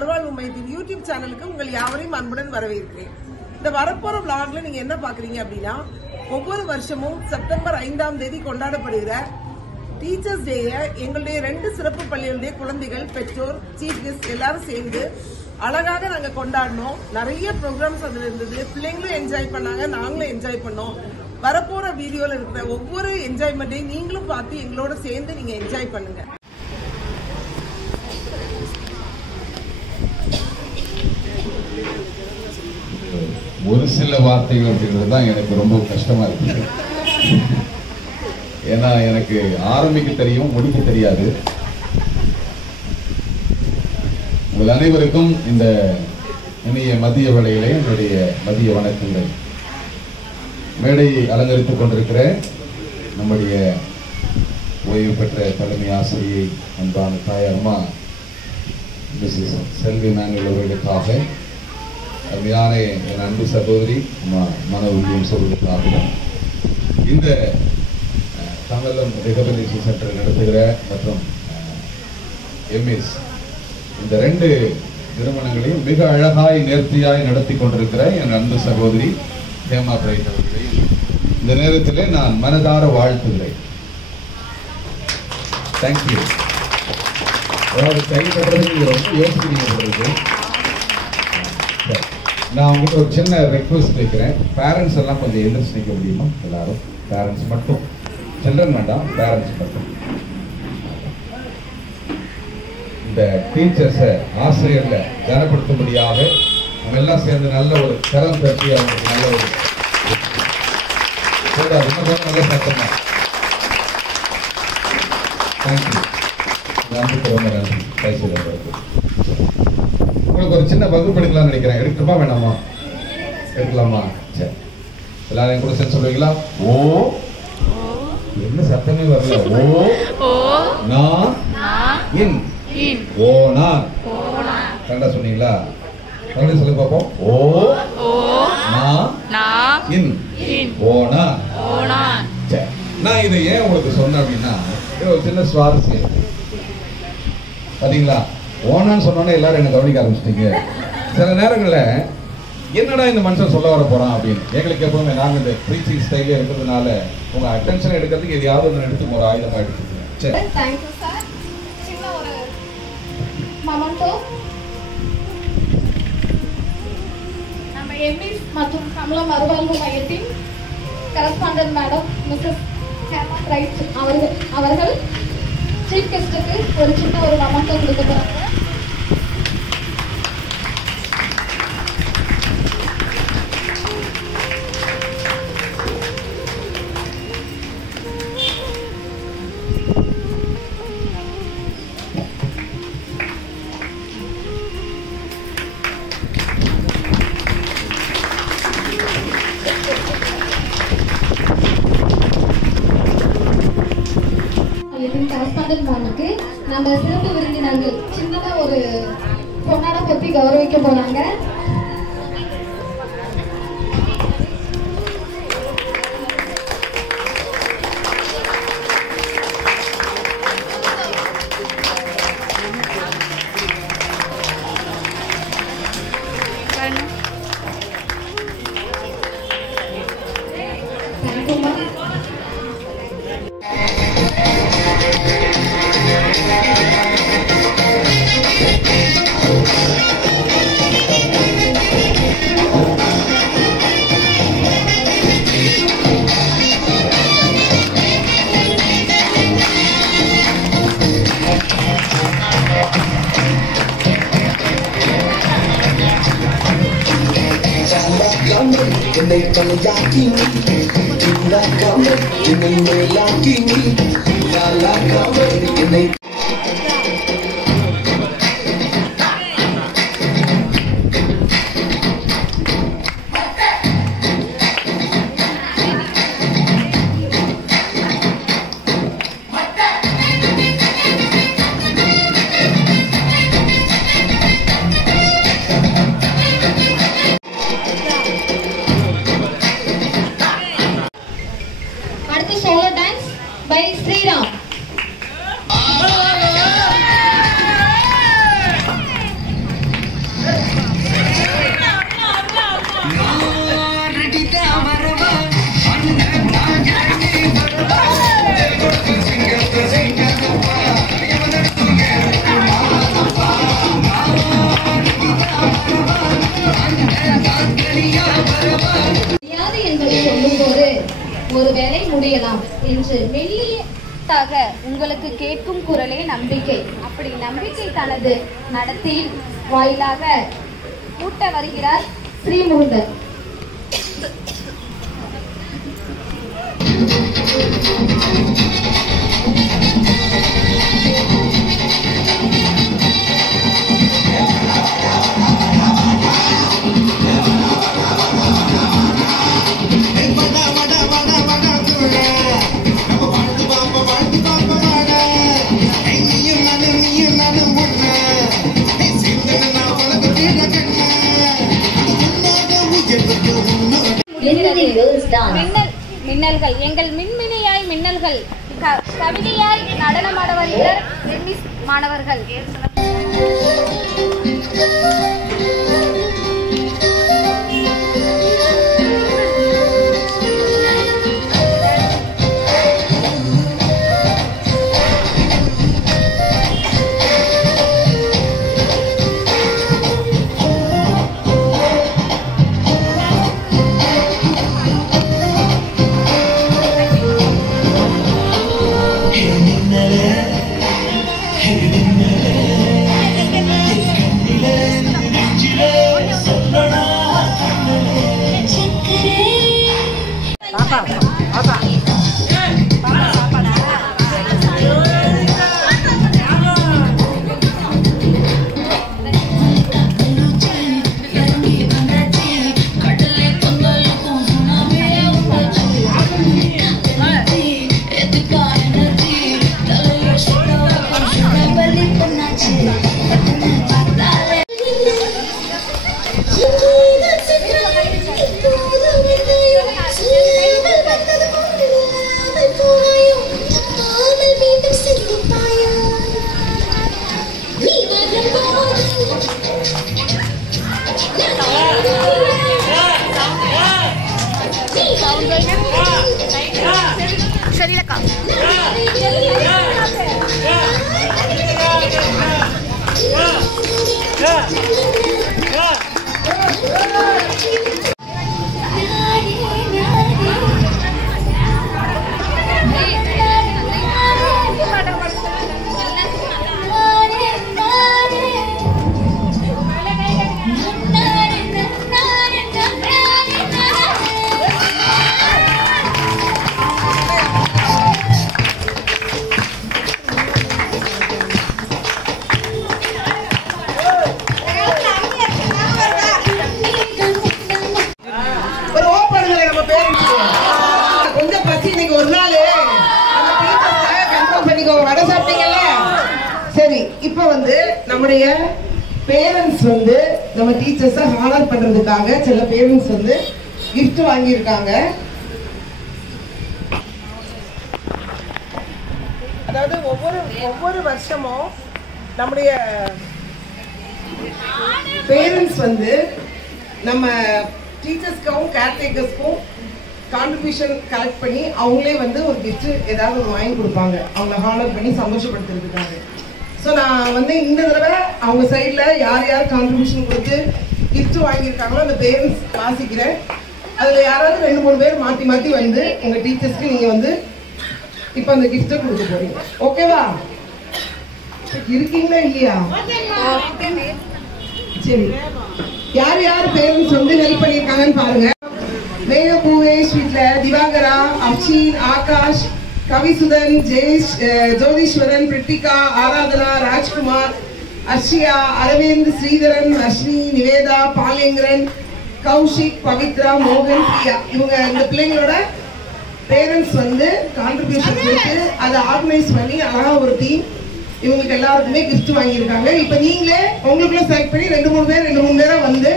மறுவாழ்வு மையத்தின் யூடியூப் சேனலுக்கு உங்கள் யாவரையும் அன்புடன் வரவேற்கிறேன். இந்த வரப்போற vlogல நீங்க என்ன பாக்குறீங்க அப்படின்னா, ஒவ்வொரு வருஷமும் செப்டம்பர் 5ஆம் தேதி கொண்டாடப்படுகிற டீச்சர்ஸ் டேயை எங்களுடைய 2 சிறப்பு பள்ளிகளுடைய குழந்தைகள், பெற்றோர், சீஃப் கெஸ்ட் எல்லாரும் சேர்ந்து அழகாக நாங்க கொண்டாடினோம். நிறைய ப்ரோக்ராம்ஸ் அதுல இருந்தது. பிள்ளைங்களும் என்ஜாய் பண்ணாங்க, நாங்களும் என்ஜாய் பண்ணோம். வரப்போற வீடியோல இருக்கிற ஒவ்வொரு என்ஜாய்மெண்ட்டையும் நீங்களும் பார்த்து எங்களோட சேர்ந்து நீங்க என்ஜாய் பண்ணுங்க. ஒரு சில வார்த்தைகள் அப்படிங்கிறது தான் எனக்கு ரொம்ப கஷ்டமா இருக்கு. ஏன்னா எனக்கு ஆரம்பிக்க தெரியும், முடிக்க தெரியாது. உங்கள் அனைவருக்கும் இந்த இனிய மதிய வேளையிலே என்னுடைய மதிய வணக்கங்கள். மேடையை அலங்கரித்துக் கொண்டிருக்கிற நம்முடைய ஓய்வு பெற்ற தலைமை ஆசிரியை அன்பான தாயார்மா மிஸ்ஸஸ் செல்வி நாங்கள் அவர்களுக்காக, அருமையான என் அன்பு சகோதரி மன வில்லியம்ஸ் அவர்களுக்காகவும், இந்த தங்கலம் ரிஹபிலிட்டேஷன் சென்டர் நடத்துகிற மற்றும் எம்எஸ் இந்த 2 நிறுவனங்களையும் மிக அழகாய் நேர்த்தியாய் நடத்தி கொண்டிருக்கிற என் அன்பு சகோதரி ஹேமா பிரைட் அவர்களையும் இந்த நேரத்திலே நான் மனதார வாழ்த்துகிறேன். தேங்க்யூ. அதாவது கைப்பற்றதுக்கு நீங்க ரொம்ப யோசிக்கிறீங்க. நான் உங்கள்கிட்ட ஒரு சின்ன ரெக்வஸ்ட் வைக்கிறேன். பேரண்ட்ஸ் எல்லாம் கொஞ்சம் எந்திரிச்சு நிற்க முடியுமா? எல்லாரும் பேரண்ட்ஸ் மட்டும், சில்ட்ரன் வேண்டாம், பேரண்ட்ஸ் மட்டும். இந்த டீச்சர்ஸை ஆசிரியர்களை கனப்படுத்தும்படியாக நம்ம எல்லாம் சேர்ந்து நல்ல ஒரு கரம் தட்டி அவங்களுக்கு நல்ல ஒரு நல்ல சத்தமா. தேங்க்யூ. நன்றிக்கு ரொம்ப நன்றி. பேசுகிறேன். உங்களுக்கு ஒரு சின்ன வகுப்பு எடுக்கலாம்னு நினைக்கிறேன். எடுக்கணுமா வேணாமா? எடுக்கலாமா? சரி, எல்லாரும் கூட சேர்ந்து சொல்லுவீங்களா? ஓ, என்ன சத்தமே வரல. ஓ நா இன். ஓ நா கரெக்டா சொன்னீங்களா? மறுபடியும் சொல்லி பார்ப்போம். ஓ நா இன். ஓ நா. சரி, நான் இதை ஏன் உங்களுக்கு சொன்னேன் அப்படின்னா, ஒரு சின்ன சுவாரஸ்யம். பாத்தீங்களா, ஓனான்னு சொன்னோன்னே எல்லாரும் என்ன கவனிக்க ஆரம்பிச்சிட்டீங்க. சில நேரங்களில் என்னடா இந்த மனுஷன் சொல்ல வர போறான் அப்படின்னு எங்களுக்கு எப்பவுமே நாங்கள் இந்த ப்ரீச்சிங் ஸ்டைலே இருக்கிறதுனால உங்க அட்டென்ஷன் எடுக்கிறதுக்கு எதையாவது ஒன்று எடுத்து ஒரு ஆயுதமாக எடுத்துக்கோங்க. சரி, தேங்க்யூ சார். சின்ன ஒரு மொமெண்டோ. நம்ம எம்எஸ் மற்றும் கமலம் மறுவாழ்வு மையத்தின் correspondent madam Mrs Hema Bright அவர்கள் சீஃப் கெஸ்ட்டுக்கு ஒரு சின்ன ஒரு மொமெண்டோ கொடுக்க போறாங்க. கரஸ்பாண்டன்ட் மேமுக்கு நம்ம சிறப்பு விருந்தினர்கள் சின்னதா ஒரு பொன்னாட பத்தி கௌரவிக்க போறாங்க. என்னை தலையாக்கி நீக்காமல் என்னை மேலாக்கி நீ லாலாக்காமல் என்னை அடுத்து சோலோ டான்ஸ் by Sriram. ஒருவேளை முடியலாம் என்று மெல்லியதாக உங்களுக்கு கேட்கும் குரலே நம்பிக்கை. அப்படி நம்பிக்கை தனது நடத்தையில் வாயிலாக ஊட்ட வருகிறார் ஸ்ரீமுருகன். மின்னல்கள் எங்கள் மின்மினியாய் மின்னல்கள் கவிதையாய் நடனமாட வருகிறார் டென்னிஸ் மாணவர்கள். இப்போ வந்து நம்முடைய பேரண்ட்ஸ் வந்து நம்ம டீச்சர்ஸை ஹானர் பண்றதுக்காக சில பேரண்ட்ஸ் வந்து கிஃப்ட் வாங்கியிருக்காங்க. அதாவது ஒவ்வொரு வருஷமும் நம்முடைய பேரண்ட்ஸ் வந்து நம்ம டீச்சர்ஸ்க்கும் கேர்டேக்கர்ஸ்க்கும் கான்ட்ரிபியூஷன் கலெக்ட் பண்ணி அவங்களே வந்து ஒரு கிஃப்ட் ஏதாவது ஒரு வாங்கி கொடுப்பாங்க, அவங்கள ஹானர் பண்ணி சந்தோஷப்படுத்துறதுக்காக. ஸோ நான் வந்து இந்த தடவை அவங்க சைடில் யார் யார் கான்ட்ரிபியூஷன் கொடுத்து கிஃப்ட் வாங்கியிருக்காங்களோ அந்த பேரண்ட்ஸ் வாசிக்கிறேன். அதில் யாராவது 2-3 பேர் மாற்றி மாற்றி வந்து உங்கள் டீச்சர்ஸ்க்கு நீங்கள் வந்து இப்போ அந்த கிஃப்ட்டை கொடுக்க போறீங்க. ஓகேவா? இருக்கீங்களா இல்லையா? சரி, யார் யார் பேரண்ட்ஸ் வந்து ஹெல்ப் பண்ணியிருக்காங்கன்னு பாருங்க. மேக பூவேஷ் வீட்ல திவாகரா, அப்ஷீன், ஆகாஷ், கவிசுதன், ஜெயேஷ், ஜோதீஸ்வரன், பிரித்திகா, ஆராதனா, ராஜ்குமார், அர்ஷியா, அரவிந்த், ஸ்ரீதரன், அஸ்னி, நிவேதா, பாலேங்கரன், கௌஷிக், பவித்ரா, மோகன், பிரியா, இவங்க இந்த பிள்ளைங்களோட பேரண்ட்ஸ் வந்து கான்ட்ரிபியூஷன் கொடுத்து அதை ஆர்கனைஸ் பண்ணி அழகா ஒரு டீம் இவங்களுக்கு எல்லாருக்குமே கிஃப்ட் வாங்கியிருக்காங்க. இப்போ நீங்களே உங்களுக்குள்ள செலக்ட் பண்ணி 2-3 பேரா வந்து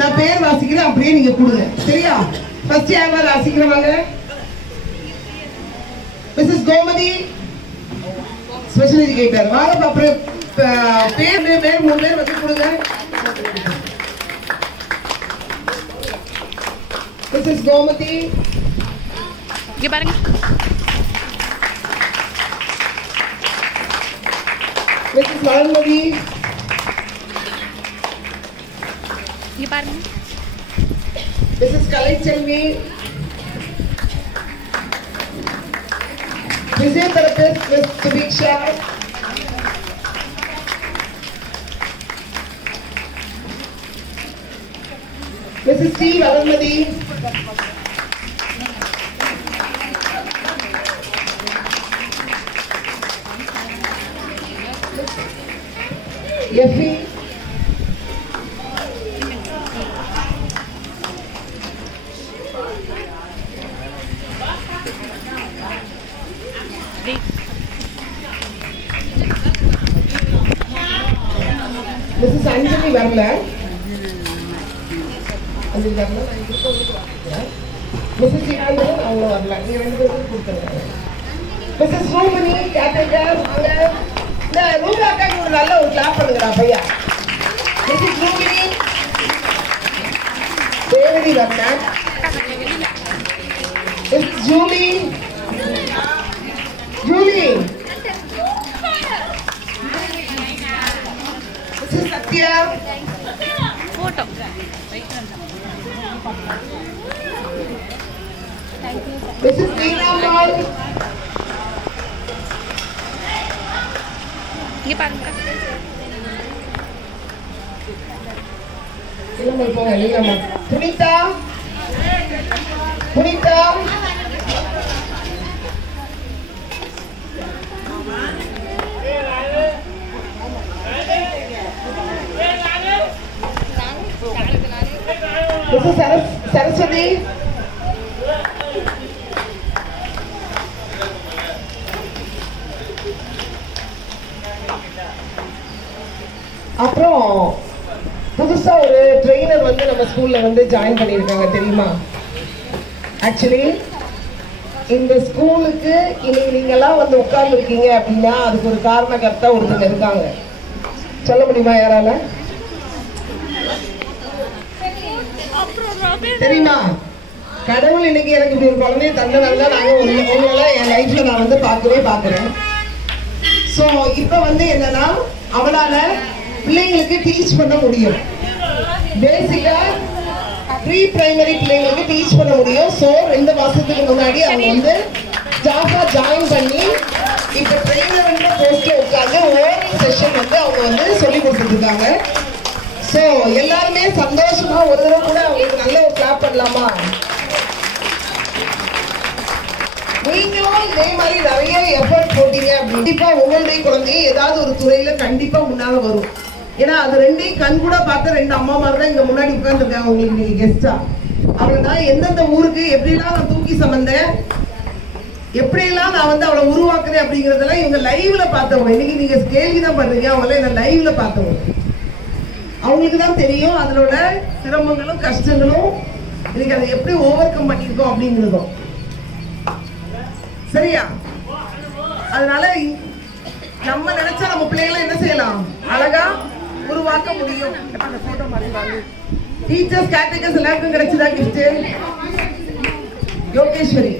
நான் பேர் வாசிக்கிறேன், அப்படியே நீங்க கொடுங்க. சரியா? ஃபர்ஸ்ட் யார் வாசிக்கிறவங்க? Mrs Gomathi, special educator. வாங்க அப்புறம் பேர் 3 பேர் வச்சு கொடுங்க. மிஸ்ஸஸ் கோமதி, இங்க பாருங்க. மிஸ்ஸஸ் வளர்மதி, இங்க பாருங்க. Mrs Kalaiselvi, Physiotherapist Miss Subiksha. Mrs. T. Varanmadi. Effie. Mrs. Anjali வரல. Anjali வரல. Mrs. Chidambaram அவங்க வரல. நீங்க ரெண்டு பேரும் கொடுத்துருங்க. Mrs. Romani caretaker வாங்க. இந்த ரூபாக்காக்கு ஒரு நல்ல ஒரு கிளாப் பண்ணுங்கடா பையா. Mrs. Romani தேவடி வரல. Mrs. Julie Mrs. Satya Photo. Mrs. Neena Mal இங்க பாருங்க. இல்லம்மா போங்க இல்லம்மா புனிதா Mrs. Saraswati அப்புறம் புதுசா ஒரு ட்ரெயினர் வந்து நம்ம ஸ்கூல்ல வந்து ஜாயின் பண்ணியிருக்காங்க தெரியுமா? ஆக்சுவலி இந்த ஸ்கூலுக்கு இன்னைக்கு நீங்கெல்லாம் வந்து உட்கார்ந்து இருக்கீங்க அப்படின்னா அதுக்கு ஒரு காரணகர்த்தா ஒருத்தங்க இருக்காங்க. சொல்ல முடியுமா யாரால? தெரியுமா? கடவுள் இன்னைக்கு எனக்கு இப்படி ஒரு குழந்தைய தந்தனால நாங்க உங்களால என் லைஃப்ல நான் வந்து பார்க்கிறேன். ஸோ இப்போ வந்து என்னன்னா அவளால பிள்ளைங்களுக்கு டீச் பண்ண முடியும். பேசிக்கா ப்ரீ பிரைமரி பிள்ளைங்களுக்கு டீச் பண்ண முடியும். ஸோ 2 மாசத்துக்கு முன்னாடி அவங்க வந்து ஜாபா ஜாயின் பண்ணி இப்போ ட்ரெயினர்ன்ற போஸ்ட்ல உட்காந்து ஓரல் செஷன் வந்து அவங்க வந்து சொல்லி கொடுத்துட்டு இருக்காங்க. ஸோ எல்லாருமே சந்தோஷமா ஒரு தடவை கூட அவங்களுக்கு நல்ல ஒரு கிளாப் பண்ணலாமா? நீங்களும் இதே மாதிரி நிறைய எஃபர்ட் போட்டீங்க கண்டிப்பா உங்களுடைய குழந்தைய ஏதாவது ஒரு துறையில கண்டிப்பா முன்னால வரும். ஏன்னா அது ரெண்டையும் கண் கூட பார்த்த 2 அம்மாமார் தான் இங்க முன்னாடி உட்கார்ந்துருக்காங்க உங்களுக்கு நீங்க கெஸ்டா. அவளை நான் எந்தெந்த ஊருக்கு எப்படிலாம் நான் தூக்கி சமந்தேன், எப்படியெல்லாம் நான் வந்து அவளை உருவாக்குறேன் அப்படிங்கறதெல்லாம் இவங்க லைவ்ல பார்த்தவங்க. இன்னைக்கு நீங்க கேள்விதான் பண்றீங்க, அவங்கள என்ன லைவ்ல பார்த்தவங்க. அவங்களுக்கு தான் தெரியும் அதனோட சிரமங்களும் கஷ்டங்களும் இன்னைக்கு அதை எப்படி ஓவர் கம் பண்ணியிருக்கோம் அப்படிங்கிறதும். சரியா? அதனால நம்ம நினைச்சா நம்ம பிள்ளைகளை என்ன செய்யலாம், அழகா உருவாக்க முடியும். அந்த போட்டோ மாதிரி டீச்சர்ஸ் கேட்டகரிஸ் எல்லாருக்கும் கிடைச்சதா கிஃப்ட்? யோகேஸ்வரி